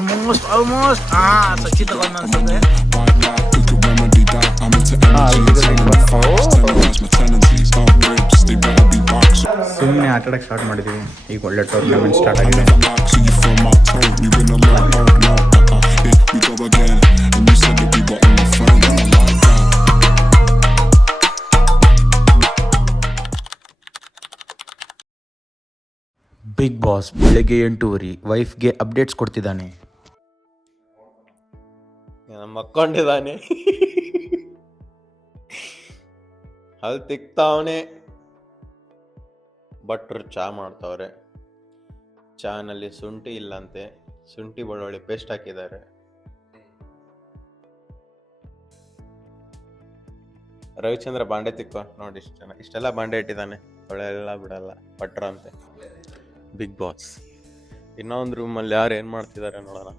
Almost Sachi ತಗೊಂಡ್ ಅನ್ಸುತ್ತೆ. ಸುಮ್ಮನೆ ಆಟ ಆಡಕ್ಕೆ ಸ್ಟಾರ್ಟ್ ಮಾಡಿದೀವಿ. ಈಗ ಒಳ್ಳೆ ಟೂರ್ನಮೆಂಟ್ ಸ್ಟಾರ್ಟ್ ಆಗಿದೆ. ಬಿಗ್ ಬಾಸ್ ಬೆಳಗ್ಗೆ 8:30 ವೈಫ್ಗೆ ಅಪ್ಡೇಟ್ಸ್ ಕೊಡ್ತಿದ್ದಾನೆ. ಮಕ್ಕೊಂಡಿದ್ದಾನೆ, ಅಲ್ಲಿ ತಿಕ್ತಾವನೆ. ಭಟ್ರು ಚಾ ಮಾಡ್ತಾವ್ರೆ. ಚಾನಲ್ಲಿ ಶುಂಠಿ ಇಲ್ಲಂತೆ, ಶುಂಠಿ ಬೆಳ್ಳುಳ್ಳಿ ಪೇಸ್ಟ್ ಹಾಕಿದ್ದಾರೆ. ರವಿಚಂದ್ರ ಬಾಂಡೆ ತಿಕ್ಕೋ ನೋಡಿ, ಇಷ್ಟೆಲ್ಲ ಬಾಂಡೆ ಇಟ್ಟಿದ್ದಾನೆ, ತೊಳೆಲ್ಲ ಬಿಡಲ್ಲ ಭಟ್ರ ಅಂತೆ. ಬಿಗ್ ಬಾಸ್ ಇನ್ನೊಂದು ರೂಮಲ್ಲಿ ಯಾರು ಏನ್ ಮಾಡ್ತಿದ್ದಾರೆ ನೋಡೋಣ.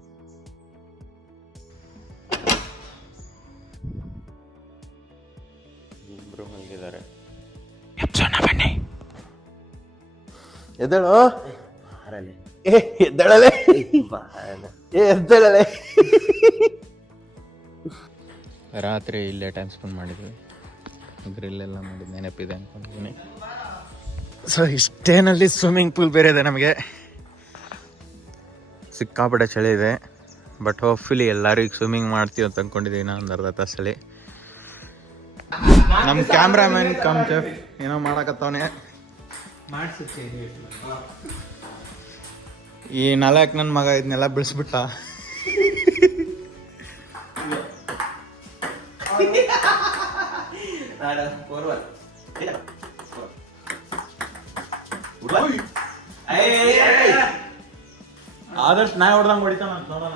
ಇಬ್ರು ಮಲಗಿದ್ದಾರೆ. ಎದ್ದೇಳು, ಎದ್ದೇಳಲೆ, ಎದ್ದೇಳಲೆ. ರಾತ್ರಿ ಇಲ್ಲೇ ಟೈಮ್ ಸ್ಪೆಂಡ್ ಮಾಡಿದ್ವಿ. ಗ್ರಿಲ್ ಎಲ್ಲ ಮಾಡಿದ್ದು ನೆನಪಿದೆ ಅನ್ಕೊಂಡಿದ್ದೀನಿ. ಸೊ ಇಷ್ಟೇನಲ್ಲಿ ಸ್ವಿಮ್ಮಿಂಗ್ ಪೂಲ್ ಬೇರೆ ಇದೆ ನಮಗೆ. ಸಿಕ್ಕಾಪಟ್ಟೆ ಚಳಿ ಇದೆ, ಬಟ್ ಹೋಪ್ಫುಲಿ ಎಲ್ಲರೂ ಈಗ ಸ್ವಿಮ್ಮಿಂಗ್ ಮಾಡ್ತೀವಿ ಅಂತ ಅಂದ್ಕೊಂಡಿದ್ದೀನಿ. ಒಂದು ಅರ್ಧ ತಾಸಲ್ಲಿ ನಮ್ಮ ಕ್ಯಾಮ್ರಾಮನ್ ಕಮ್ ಚೆಫ್ ಏನೋ ಮಾಡಕತ್ತವನೆ. ಈ 4 ನನ್ನ ಮಗ ಇದನ್ನೆಲ್ಲ ಬಿಡಿಸ್ಬಿಟ್ಟ. ಆದಷ್ಟು ನಾಯಿ ಹೊಡೆದಂಗೆ ಹೊಡಿತಾನ ನೋಡೋಣ.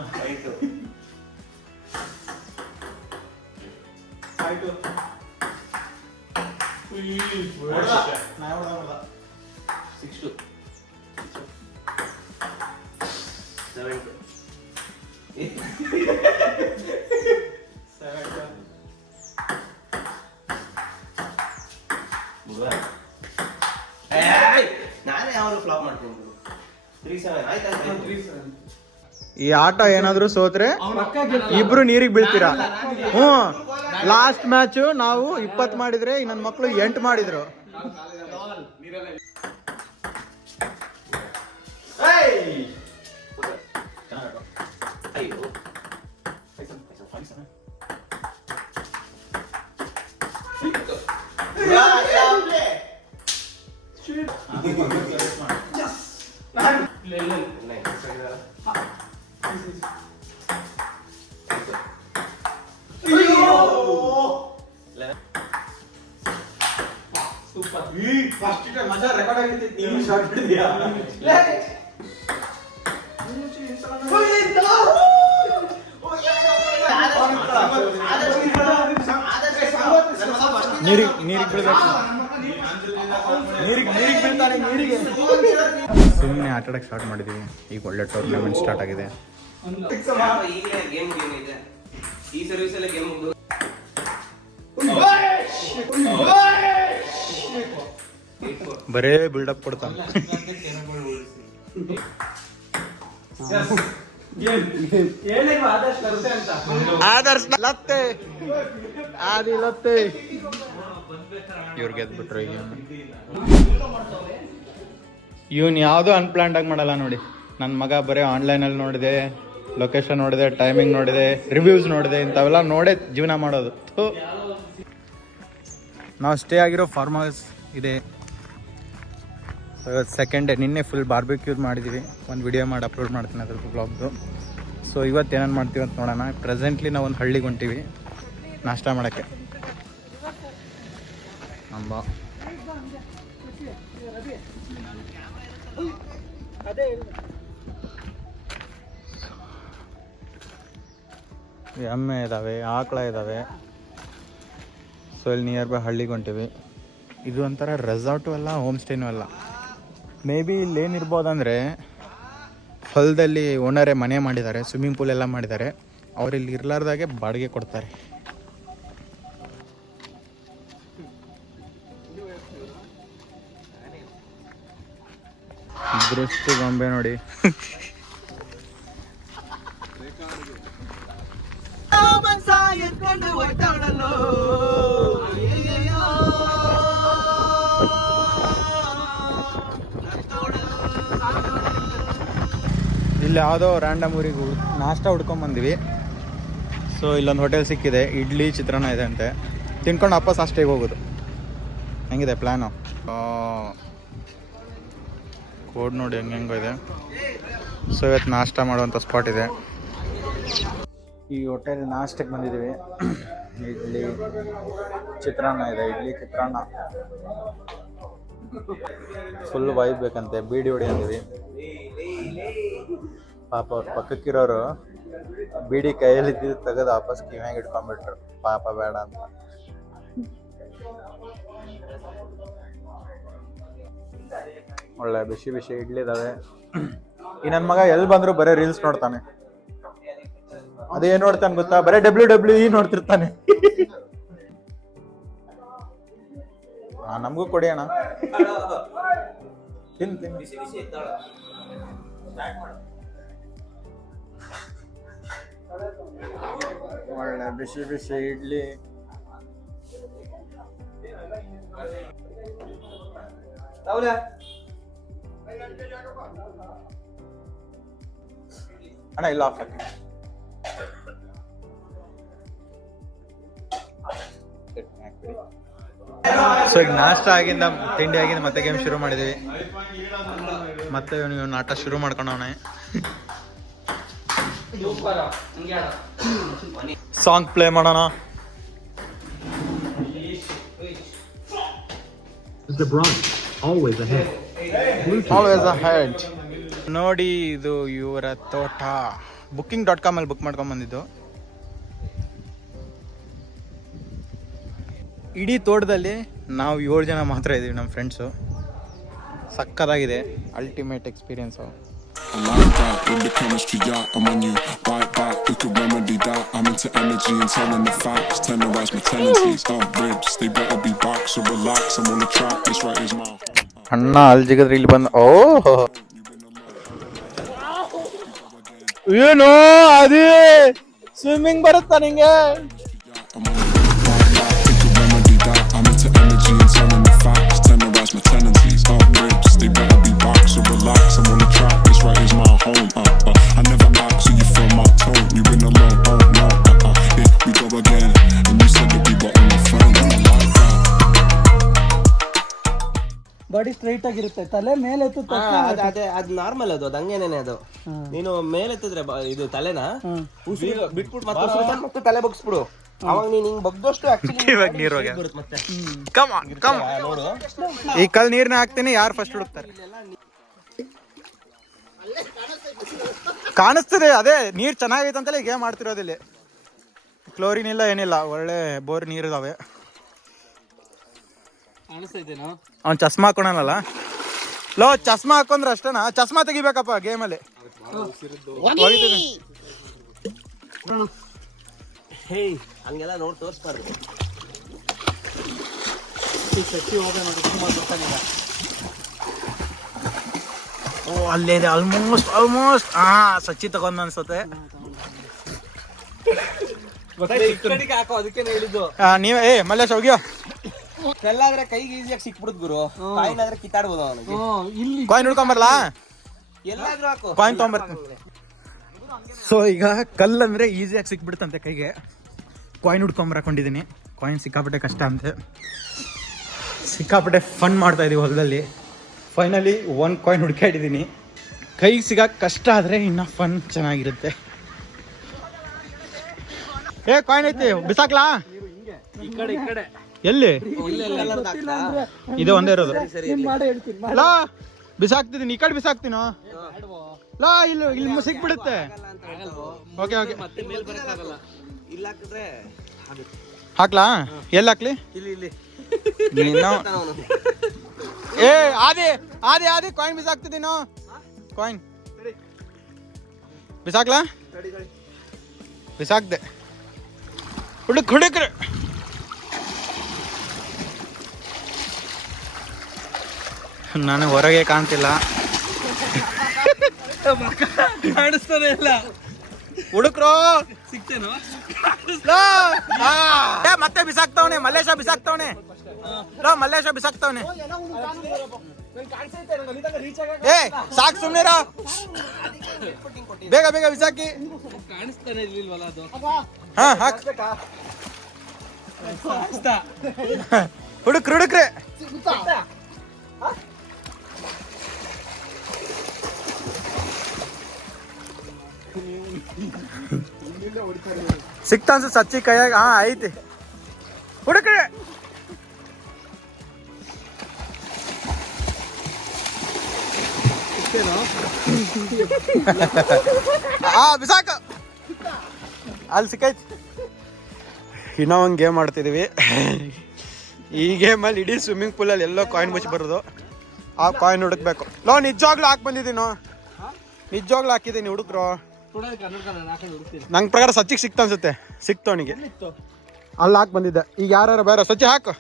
ನಾನೇ ಯಾವಾಗ ಫ್ಲಾಪ್ ಮಾಡ್ತೀನಿ. ಈ ಆಟ ಏನಾದ್ರು ಸೋತ್ರೆ ಇಬ್ರು ನೀರಿಗೆ ಬೀಳ್ತೀರಾ. ಲಾಸ್ಟ್ ಮ್ಯಾಚ್ ನಾವು 20 ಮಾಡಿದ್ರೆ ನನ್ನ ಮಕ್ಳು 8 ಮಾಡಿದ್ರು. ಸುಮ್ಮನೆ ಆಟ ಆಡಕ್ಕೆ ಸ್ಟಾರ್ಟ್ ಮಾಡಿದೀವಿ. ಈಗ ಒಳ್ಳೆ ಟೂರ್ನಮೆಂಟ್ ಸ್ಟಾರ್ಟ್ ಆಗಿದೆ. ಬರೇ ಬಿಲ್ಡಪ್ ಕೊಡ್ತಾನೆ. ಆದರ್ಶ ಲತ್ತೆ ಆದಿ ಲತ್ತೆ ಇವ್ರು ಗೆದ್ಬಿಟ್ರು. ಈಗ ಇವನ್ ಯಾವ್ದು ಅನ್ಪ್ಲಾನ್ಡ್ ಆಗಿ ಮಾಡಲ್ಲ ನೋಡಿ. ನನ್ನ ಮಗ ಬರೀ ಆನ್ಲೈನಲ್ಲಿ ನೋಡಿದೆ, ಲೊಕೇಶನ್ ನೋಡಿದೆ, ಟೈಮಿಂಗ್ ನೋಡಿದೆ, ರಿವ್ಯೂಸ್ ನೋಡಿದೆ, ಇಂಥವೆಲ್ಲ ನೋಡೇ ಜೀವನ ಮಾಡೋದು. ನಾವು ಸ್ಟೇ ಆಗಿರೋ ಫಾರ್ಮ್ ಹೌಸ್ ಇದೆ. ಸೆಕೆಂಡ್ ಡೇ, ನಿನ್ನೆ ಫುಲ್ ಬಾರ್ಬಿಕ್ಯೂಸ್ ಮಾಡಿದ್ದೀವಿ. ಒಂದು ವಿಡಿಯೋ ಮಾಡಿ ಅಪ್ಲೋಡ್ ಮಾಡ್ತೀನಿ ಅದ್ರದ್ದು ಬ್ಲಾಗ್ದು. ಸೊ ಇವತ್ತು ಏನೇನು ಮಾಡ್ತೀವಿ ಅಂತ ನೋಡೋಣ. ಪ್ರೆಸೆಂಟ್ಲಿ ನಾವು ಒಂದು ಹಳ್ಳಿಗೆ ಹೊಂಟೀವಿ ನಾಷ್ಟ ಮಾಡೋಕ್ಕೆ. ಅಂಬ ಎಮ್ಮೆ ಇದ್ದಾವೆ, ಆಕಳ ಇದ್ದಾವೆ. ಸೊ ಇಲ್ಲಿ ನಿಯರ್ ಬೈ ಹಳ್ಳಿಗೆ ಹೊಂಟೀವಿ. ಇದು ಒಂಥರ ರೆಸಾರ್ಟು ಅಲ್ಲ, ಹೋಮ್ ಸ್ಟೇನೂ ಅಲ್ಲ. ಮೇ ಬಿ ಇಲ್ಲೇನಿರ್ಬೋದಂದರೆ ಹೊಲದಲ್ಲಿ ಓನರೇ ಮನೆ ಮಾಡಿದ್ದಾರೆ, ಸ್ವಿಮ್ಮಿಂಗ್ ಪೂಲ್ ಎಲ್ಲ ಮಾಡಿದ್ದಾರೆ. ಅವ್ರು ಇಲ್ಲಿ ಇರ್ಲಾರ್ದಾಗೆ ಬಾಡಿಗೆ ಕೊಡ್ತಾರೆ. ದೃಷ್ಟಿ ಗೊಂಬೆ ನೋಡಿ. ಇಲ್ಲಿ ಯಾವುದೋ ರ್ಯಾಂಡಮ್ ಊರಿಗೆ ನಾಷ್ಟ ಹುಡ್ಕೊಂಬಂದ್ವಿ. ಸೊ ಇಲ್ಲೊಂದು ಹೋಟೆಲ್ ಸಿಕ್ಕಿದೆ, ಇಡ್ಲಿ ಚಿತ್ರಾನ್ನ ಇದೆ ಅಂತೆ. ತಿನ್ಕೊಂಡು ವಾಪಸ್ ಅಷ್ಟೇಗೆ ಹೋಗೋದು. ಹೆಂಗಿದೆ ಪ್ಲ್ಯಾನು? ಕೋಡ್ ನೋಡಿ ಹೆಂಗೋ ಇದೆ. ಸೊ ಇವತ್ತು ನಾಷ್ಟ ಮಾಡುವಂಥ ಸ್ಪಾಟ್ ಇದೆ. ಈ ಹೋಟೆಲ್ ನಾಷ್ಟಕ್ಕೆ ಬಂದಿದ್ದೀವಿ. ಇಡ್ಲಿ ಚಿತ್ರಾನ್ನ ಇದೆ, ಇಡ್ಲಿ ಚಿತ್ರಾನ್ನ ಫುಲ್ ವೈಬ್ ಬೇಕಂತೆ. ಬೀಡಿ ಹೊಡಿ ಅಂತೀವಿ. ಪಾಪ ಅವ್ರ ಪಕ್ಕಕ್ಕಿರೋರು ಬೀಡಿ ಕೈಯಲ್ಲಿ ಇದ್ದಿದ್ದು ತೆಗೆದು ವಾಪಸ್ ಕಿವ್ಯಾಗ ಇಟ್ಕೊಂಡ್ಬಿಟ್ರು. ಪಾಪ ಬೇಡ ಅಂತ. ಒಳ್ಳೆ ಬಿಸಿ ಬಿಸಿ ಇಡ್ಲಿ ಇದಾವೆ. ಈ ನನ್ನ ಮಗ ಎಲ್ಲಿ ಬಂದ್ರು ಬರೀ ರೀಲ್ಸ್ ನೋಡ್ತಾನೆ. ಅದೇನ್ ನೋಡ್ತಾನೆ ಗೊತ್ತಾ? ಬರೀ WWE ನೋಡ್ತಿರ್ತಾನೆ. ನಮಗೂ ಕೊಡಿ ಅಣ್ಣ. ತಿನ್ ಒಳ್ಳೆ ಬಿಸಿ ಬಿಸಿ ಇಡ್ಲಿ. ಅಣ್ಣ ಇಲ್ಲ ಆಫ್ ಹಾಕಿ. ಸೊ ಈಗ ನಾಷ್ಟ ಆಗಿಂದ ತಿಂಡಿ ಆಗಿಂದ ಮತ್ತೆ ಗೇಮ್ ಶುರು ಮಾಡಿದೀವಿ. ಮತ್ತೆ ನೀವು ನಾಟ ಶುರು ಮಾಡ್ಕೊಂಡವನೆ. ಸಾಂಗ್ ಪ್ಲೇ ಮಾಡೋಣ. Always ahead. ನೋಡಿ ಇದು ಇವರ ತೋಟ. booking.com ಅಲ್ಲಿ ಬುಕ್ ಮಾಡ್ಕೊಂಡ್ ಬಂದಿದ್ದು. ಇಡೀ ತೋಟದಲ್ಲಿ ನಾವು 7 ಜನ ಮಾತ್ರ ಇದ್ದೀವಿ, ನಮ್ಮ ಫ್ರೆಂಡ್ಸು. ಸಕ್ಕತ್ತಾಗಿದೆ, ultimate experience. I like that, with the chemistry, yeah, I'm on you. Bite back, we could remedy that. I'm into energy and telling the facts. Tenderize my tendencies, ribs, they better be back, so relax. I'm on the track, this right is my ಅಣ್ಣ ಅಲ್ಲಿ ಜಿಗದ್ರೆ ಇಲ್ಲಿ ಬಂದ. ಓ ಏನು ಅದೇ swimming ಬರುತ್ತಾ ನಿಂಗೆ? I'm into energy and telling the facts. Tenderize my tendencies, ribs, they better be back, so relax. I'm on the track, this right is my home. I never ask, so you feel my tone. You've been alone, oh no, here we go again. And you said that we were only friends. I like that. Body straight ಆಗಿರುತ್ತೆ, ತಲೆ ಮೇಲೆ ಎತ್ತು. ಅದೇ ಅದು normal, ಅದು ಹಂಗೇನೇನೆ. ಅದು ನೀನು ಮೇಲೆತ್ತಿದ್ರೆ ಇದು ತಲೆನ ಬಿಟ್ಬಿಟ್ಟು ಮತ್ತೆ ತಲೆ ಬಗ್ಸ್ಬಿಡು. ಅವಾಗ ನೀನ್ ಹಿಂಗ್ ಬಗ್ದಷ್ಟು ಮತ್ತೆ ನೋಡು. ಈ ಕಲ್ ನೀರ್ನ ಹಾಕ್ತೀನಿ, ಯಾರು ಫಸ್ಟ್ ಹುಡುಕ್ತಾರೆ? ಕಾಣಿಸ್ತಿದೆ, ಅದೇ ನೀರ್ ಚೆನ್ನಾಗೈತೆ ಅಂತಲೇ ಗೇಮ್ ಮಾಡ್ತಿರೋದಿಲ್ಲಿ. ಕ್ಲೋರಿನ್ ಇಲ್ಲ ಏನಿಲ್ಲ, ಒಳ್ಳೆ ಬೋರ್ ನೀರ್ ಇದಾವೆ. ಅವ್ನು ಚಸ್ಮಾ ಹಾಕೋಣಲ್ಲ. ಲೋ ಚಸ್ಮಾ ಹಾಕೊಂಡ್ರೆ ಅಷ್ಟೇನಾ? ಚಸ್ಮಾ ತೆಗಿಬೇಕಪ್ಪ ಗೇಮಲ್ಲಿ. ಹೇ ಹಂಗೆಲ್ಲ ನೋಡಿ ತೋರಿಸ್ಬಾರ್ದು. ಓ ಅಲ್ಲೇ ಇದೆ, ಆಲ್ಮೋಸ್ಟ್. ಸಚ್ಚಿ ತಗೊಂಡ್ ಅನ್ಸುತ್ತೆ. ಹಾಕೋ, ಅದಕ್ಕೆ ಹೇಳಿದ್ದು. ನೀವೇ ಮಲ್ಲೇಶ್ ಹೋಗ್ಯೋ. ಕಲ್ಲಾದ್ರೆ ಕೈಗೆ ಈಸಿಯಾಗಿ ಸಿಕ್ಬಿಡುದ್ ಗುರು. ಕಾಯಿನ್ ಆದ್ರೆ ಕಿತ್ತಾಡ್ಬೋದು ಅವನಿಗೆ. ಕಾಯಿನ್ ಹಿಡ್ಕೊಂಬರ್ಲಾ? ಎಲ್ಲಾದ್ರೂ ಹಾಕು, ಕಾಯಿನ್ ತೊಗೊಂಬರ್ತೀನಿ. ಸೊ ಈಗ ಕಲ್ಲಂದ್ರೆ ಈಸಿಯಾಗಿ ಸಿಕ್ಬಿಡುತ್ತಂತೆ ಕೈಗೆ. ಕಾಯಿನ್ ಹುಡ್ಕೊಂಬರ್ಕೊಂಡಿದ್ದೀನಿ. ಕಾಯಿನ್ ಸಿಕ್ಕಾಪಟ್ಟೆ ಕಷ್ಟ ಅಂತೆ. ಸಿಕ್ಕಾಪಟ್ಟೆ ಫನ್ ಮಾಡ್ತಾ ಇದೀವಿ ಹೊಲದಲ್ಲಿ. ಫೈನಲಿ 1 ಕಾಯಿನ್ ಹುಡ್ಕಾಡಿದ್ದೀನಿ. ಕೈಗೆ ಸಿಗಕ್ಕೆ ಕಷ್ಟ ಆದರೆ ಇನ್ನು ಫನ್ ಚೆನ್ನಾಗಿರುತ್ತೆ. ಕಾಯಿನ್ ಐತಿ, ಬಿಸಾಕ್ಲಾ? ಎಲ್ಲಿ? ಇದು ಒಂದೇ ಇರೋದು. ಲಾ ಬಿಸಾಕ್ತಿದ್ದೀನಿ, ಈ ಕಡೆ ಬಿಸಾಕ್ತೀನೋ? ಲಾ ಇಲ್ಲಿ ಸಿಕ್ಬಿಡುತ್ತೆ. ಓಕೆ ಹಾಕ್ಲಾ? ಎಲ್ಲಿ ಹಾಕ್ಲಿ? ಆದಿ ಕಾಯಿನ್ ಬಿಸಾಕ್ತಿದ್ದೀನೋ. ಕಾಯಿನ್ ಬಿಸಾಕ್ಲಾ? ಬಿಸಾಕ್ದೆ. ಹುಡುಕ್ರೆ ನನಗೆ ಹೊರಗೆ ಕಾಣ್ತಿಲ್ಲ. ಕಾಣಿಸ್ತಾನೆ ಇಲ್ಲ. ಹುಡುಕ್ರು ಸಿಕ್ತೇನೋ ಮತ್ತೆ ಬಿಸಾಕ್ತವನೆ ಮಲ್ಲೇಶ ಬಿಸಾಕ್ತವನೆ ಮಲ್ಲೇಶ ಬಿಸಾಕ್ತವನೆ ಏ ಸಾಕ್ ಸುಮ್ನಿರ ಬೇಗ ಬೇಗ ಬಿಸಾಕಿ ಕಾಣಿಸ್ತಾನೆ ಇರ್ಲಿಲ್ವಲ್ಲ ಅದು ಹಾ ಹಾಕ್ ಹುಡುಕ್ರೆ ಸಿಕ್ತಾ ಅನ್ಸ ಸಚ್ಚಿ ಕೈಯಾಗ ಹಾ ಐತಿ ಹುಡುಕ್ರೆ ಬಿಸಾಕ ಅಲ್ಲಿ ಸಿಕ್ಕೈತಿ ಇನ್ನೂ ಒಂದು ಗೇಮ್ ಆಡ್ತಿದೀವಿ ಈ ಗೇಮಲ್ಲಿ ಇಡೀ ಸ್ವಿಮ್ಮಿಂಗ್ ಪೂಲಲ್ಲಿ ಎಲ್ಲೋ ಕಾಯಿನ್ ಮುಚ್ಚಿ ಬರೋದು ಆ ಕಾಯಿನ್ ಹುಡುಕ್ಬೇಕು ನಿಜವಾಗ್ಲೂ ಹಾಕಿ ಬಂದಿದ್ದೀನೋ ನಿಜವಾಗ್ಲೂ ಹಾಕಿದ್ದೀನಿ ಹುಡುಕ್ರು ನಂಗೆ ಪ್ರಕಾರ ಸಚ್ಚಿಗೆ ಸಿಕ್ತ ಅನ್ಸುತ್ತೆ ಸಿಕ್ತು ಅವನಿಗೆ ಅಲ್ಲಿ ಹಾಕಿ ಬಂದಿದ್ದೆ ಈಗ ಯಾರು ಬೇರೆ ಸಚ್ಚಿ ಹಾಕು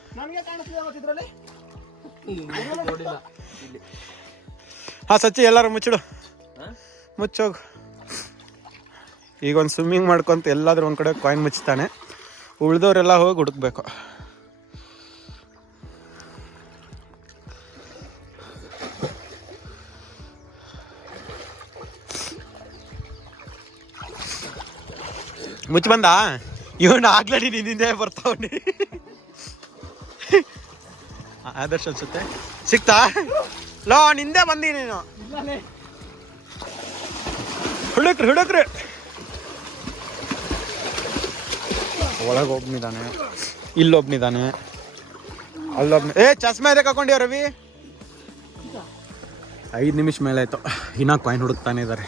ಹಾ ಸಚ್ಚಿ ಎಲ್ಲಾರು ಮುಚ್ಚಿಡು ಮುಚ್ಚೋಗು ಈಗ ಒಂದು ಸ್ವಿಮ್ಮಿಂಗ್ ಮಾಡ್ಕೊಂತ ಎಲ್ಲಾದ್ರೂ ಒಂದು ಕಡೆ ಕಾಯಿನ್ ಮುಚ್ತಾನೆ ಉಳ್ದವ್ರೆಲ್ಲ ಹೋಗಿ ಹುಡುಕ್ಬೇಕು ಮುಚ್ಚಿ ಬಂದ ಇವನು ಆಗ್ಲೇ ನಿನ್ನಿಂದೆ ಬರ್ತಾವನಿ ಆದರ್ಶ ಅನ್ಸುತ್ತೆ ಸಿಕ್ತಾ ನಿಂದೆ ಬಂದಿ ನೀನು ಹುಡುಕ್ರಿ ಒಳಗೆ ಒಬ್ನಿದಾನೆ ಇಲ್ಲೊಬ್ನಿದಾನೆ ಅಲ್ಲೊಬ್ನಿ ಚಸ್ಮಾ ಇದೆ ಹಾಕೊಂಡಿಯ ರವಿ 5 ನಿಮಿಷ ಮೇಲೆ ಆಯ್ತು ಇನ್ನ ಕಾಯಿನ್ ಹುಡುಕ್ತಾನೆ ಇದಾರೆ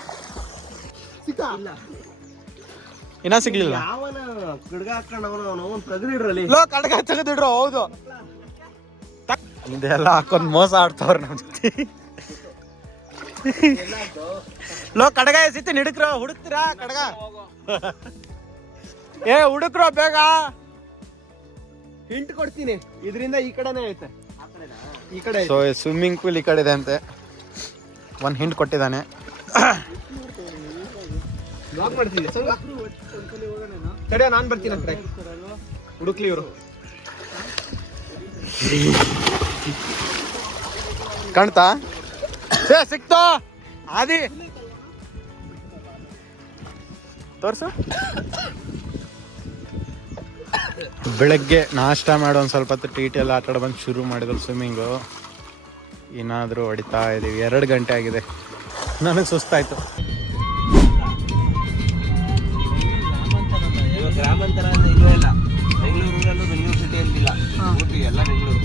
ಇನ್ನ ಸಿಗ್ಲಿಲ್ಲ ಕಡ್ಗ ತೆಗೆದಿಡ್ರು ಹೌದು ಇದೆಲ್ಲ ಹಾಕೊಂಡ್ ಮೋಸ ಆಡ್ತವ್ರ ನಮ್ ಜೊತೆ ಕಡಗ ಎಸಿತಿ ಹಿಡಕ್ರ ಹುಡುಕ್ತೀರಾ ಕಡಗ ಹುಡುಕ್ರು ಬೇಗ ಹಿಂಟ್ ಕೊಡ್ತೀನಿ ಇದರಿಂದ ಈ ಕಡೆನೇ ಐತೆ ಈ ಕಡೆ ಸೊ ಸ್ವಿಮ್ಮಿಂಗ್ ಪೂಲ್ ಈ ಕಡೆ ಇದೆ ಅಂತೆ ಒಂದು ಹಿಂಟ್ ಕೊಟ್ಟಿದ್ದಾನೆ ಬ್ಲಾಕ್ ಮಾಡ್ತೀನಿ ಕಡೆ ನಾನು ಬರ್ತೀನಿ ಆ ಕಡೆ ಹುಡುಕ್ಲಿ ಇವರು ಕಾಣ್ತಾ ಸಿಕ್ತೋ ಆದಿ ತೋರ್ಸು ಬೆಳಗ್ಗೆ ನಾಷ್ಟ ಮಾಡೋ ಒಂದು ಸ್ವಲ್ಪ ಹೊತ್ತು ಟಿ ಎಲ್ಲ ಆಟ ಬಂದು ಶುರು ಮಾಡಿದ್ರು ಸ್ವಿಮ್ಮಿಂಗು ಏನಾದರೂ ಹೊಡಿತಾ ಇದ್ದೀವಿ 2 ಗಂಟೆ ಆಗಿದೆ ನನಗೆ ಸುಸ್ತಾಯ್ತು ಗ್ರಾಮಾಂತರ ಇಲ್ಲೇ ಇಲ್ಲ ಬೆಂಗಳೂರಲ್ಲೂ ಬೆಂಗಳೂರು ಸಿಟಿ ಅಂತಿಲ್ಲ ಎಲ್ಲ ಬೆಂಗಳೂರು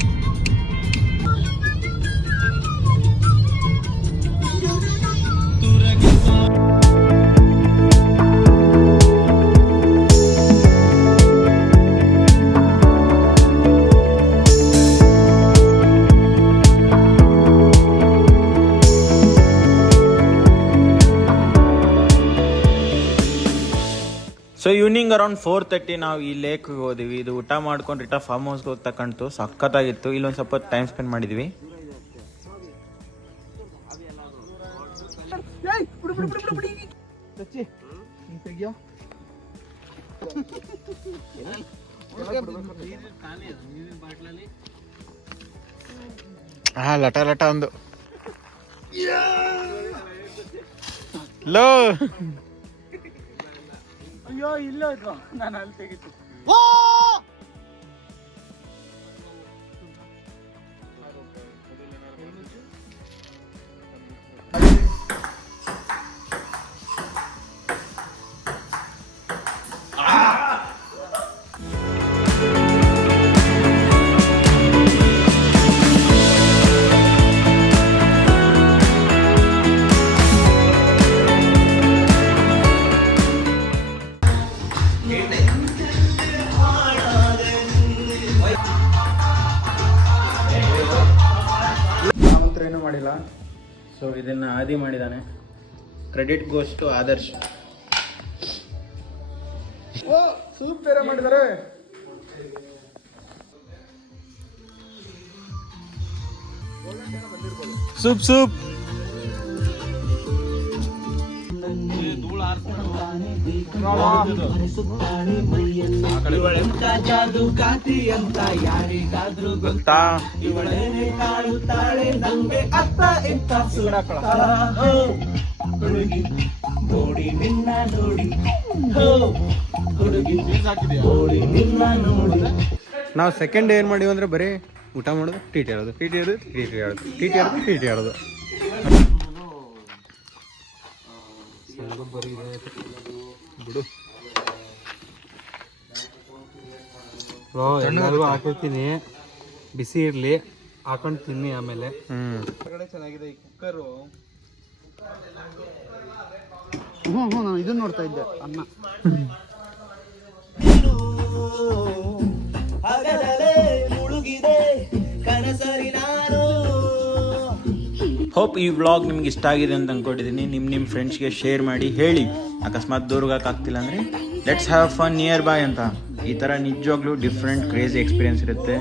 ಸೊ ಈವ್ನಿಂಗ್ ಅರೌಂಡ್ 4:30 ನಾವು ಈ ಲೇಕ್ಗೆ ಹೋದಿವಿ ಇದು ಊಟ ಮಾಡ್ಕೊಂಡು ರಿಟಾ ಫಾರ್ಮ್ ಹೌಸ್ಗೆ ಹೋಗ್ತಾ ಕಾಣ್ತು ಸಖತ್ತಾಗಿತ್ತು ಇಲ್ಲೊಂದು ಸ್ವಲ್ಪ ಟೈಮ್ ಸ್ಪೆಂಡ್ ಮಾಡಿದ್ವಿ ಲಟ ಲಟ ಒಂದು ಲೋ ಅಯ್ಯೋ ಇಲ್ಲ ನಾನು ಅಲ್ಲಿ ತೆಗಿತು ಏನು ಮಾಡಿಲ್ಲ ಸೊ ಇದನ್ನ ಆದಿ ಮಾಡಿದಾನೆ credit goes to Adarsh soup ಬೇರೆ ಮಾಡಿದ್ದಾರೆ ಸೂಪ್ ಧೂಳ ಜಾದು ಕಾತಿ ಅಂತ ಯಾರಿಗಾದ್ರೂ ಗೊತ್ತಾ? ಇವಳೇನೆ ಕಾಡುತ್ತಾಳೆ ನಂಗೆ ಅತ್ತ ಇತ್ತ ಹುಡುಗಿ ನೋಡಿ ನಿನ್ನ ನೋಡಿ ಹುಡುಗಿ ನೋಡಿ ನಿನ್ನ ನೋಡಿ. ನಾವು ಸೆಕೆಂಡ್ ಏನು ಮಾಡಿವಿ ಅಂದ್ರೆ ಬರೀ ಊಟ ಮಾಡೋದು, ಟಿ ಟಿ ಆಡೋದು, ಟಿ ಟಿ ಆಡೋದು, ಟಿ ಟಿ ಆಡೋದು, ಟಿ ಟಿ ಆಡೋದು, ಟಿ ಟಿ ಆಡೋದು. ಎಲ್ಲರಿಗೂ ಹಾಕಿರ್ತೀನಿ, ಬಿಸಿ ಇರಲಿ, ಹಾಕೊಂಡು ತಿನ್ನಿ ಆಮೇಲೆ. ಚೆನ್ನಾಗಿದೆ ಈ ಕುಕ್ಕರು. ನಾನು ಇದನ್ನ ನೋಡ್ತಾ ಇದ್ದೆ, ಅನ್ನ. ಮುಳುಗಿದೆ ಕನಸರಿ ನಾನು. ಹೋಪ್ ಈ ವ್ಲಾಗ್ ನಿಮ್ಗೆ ಇಷ್ಟ ಆಗಿದೆ ಅಂತ ಅಂದ್ಕೊಂಡಿದ್ದೀನಿ. ನಿಮ್ಮ ಫ್ರೆಂಡ್ಸ್ಗೆ ಶೇರ್ ಮಾಡಿ, ಹೇಳಿ ಅಕಸ್ಮಾತ್ ದೂರ್ಗಕ್ಕಾಗ್ತಿಲ್ಲ ಅಂದರೆ let's have fun near by ಅಂತ. ಈ ಥರ ನಿಜವಾಗ್ಲೂ ಡಿಫ್ರೆಂಟ್ ಕ್ರೇಜಿ ಎಕ್ಸ್ಪೀರಿಯನ್ಸ್ ಇರುತ್ತೆ.